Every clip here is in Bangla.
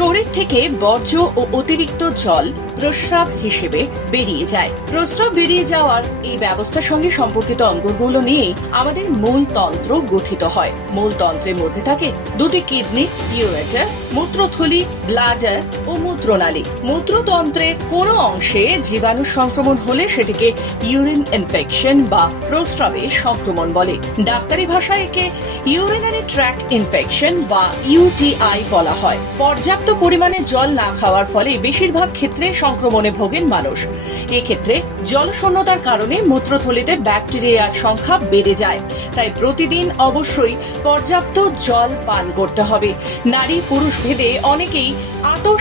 শরীর থেকে বর্জ্য ও অতিরিক্ত জল প্রস্রাব হিসেবে বেরিয়ে যায়। প্রস্রাব বেরিয়ে যাওয়ার এই ব্যবস্থার সঙ্গে সম্পর্কিত অঙ্গগুলো নিয়েই আমাদের মূল তন্ত্র গঠিত হয়। মূল তন্ত্রের মধ্যে থাকে দুটি কিডনি, ইউরেটার, মূত্রথলি, ব্লাডার ও মূত্রনালী। মূত্রতন্ত্রের কোনো অংশে জীবাণু সংক্রমণ হলে সেটিকে ইউরিন ইনফেকশন বা প্রস্রাবের সংক্রমণ বলে। ডাক্তারি ভাষায় একে ইউরিনারি ট্র্যাক ইনফেকশন বা ইউটিআই বলা হয়। পর্যাপ্ত পরিমাণে জল না খাওয়ার ফলে বেশিরভাগ ক্ষেত্রে সংক্রমণে ভোগেন মানুষ। এক্ষেত্রে জলশূন্যতার কারণে মূত্রথলিতে ব্যাকটেরিয়ার সংখ্যা বেড়ে যায়। তাই প্রতিদিন অবশ্যই পর্যাপ্ত জল পান করতে হবে। নারী পুরুষ ভেদে অনেকেই আটো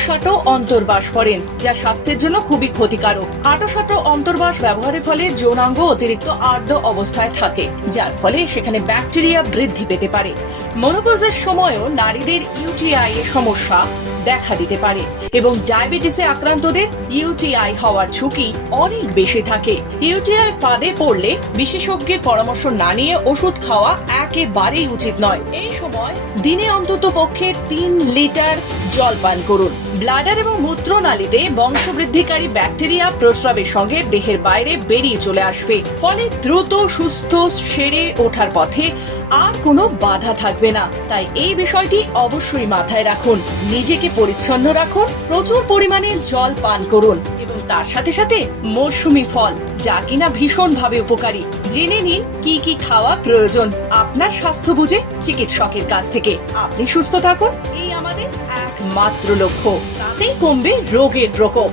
অন্তর্বাস করেন, যা স্বাস্থ্যের জন্য খুবই ক্ষতিকারক। আটো অন্তর্বাস ব্যবহারের ফলে যৌনাঙ্গ অতিরিক্ত আর্দ্র অবস্থায় থাকে, যার ফলে সেখানে ব্যাকটেরিয়া বৃদ্ধি পেতে পারে। মনোপজের সময়ও নারীদের ইউটিআই এর সমস্যা দেখা দিতে পারে। এবং ডায়াবেটিসে আক্রান্তদের ইউটিআই হওয়ার ঝুঁকি অনেক বেশি থাকে। ইউটিআই ফাঁদে পড়লে বিশেষজ্ঞের পরামর্শ না নিয়ে ওষুধ খাওয়া একেবারেই উচিত নয়। এই সময় দিনে অন্তত পক্ষে তিন লিটার জল পান করুন। ব্লাডার এবং মূত্রনালীতে বংশবৃদ্ধিকারী ব্যাকটেরিয়া প্রস্রাবের সঙ্গে দেহের বাইরে বেরিয়ে চলে আসবে। ফলে দ্রুত, সুস্থ, সেরে ওঠার পথে আর কোনো বাধা থাকবে না। তাই এই বিষয়টি অবশ্যই মাথায় রাখুন। নিজেকে পরিচ্ছন্ন রাখুন, প্রচুর পরিমাণে জল পান করুন এবং তার সাথে সাথে মরশুমি ফল, যা কিনা ভীষণভাবে উপকারী। জেনে নিন কি কি খাওয়া প্রয়োজন আপনার স্বাস্থ্য বুঝে চিকিৎসকের কাছ থেকে। আপনি সুস্থ থাকুন, এই আমাদের একমাত্র লক্ষ্য। তাতেই কমবে রোগের প্রকোপ।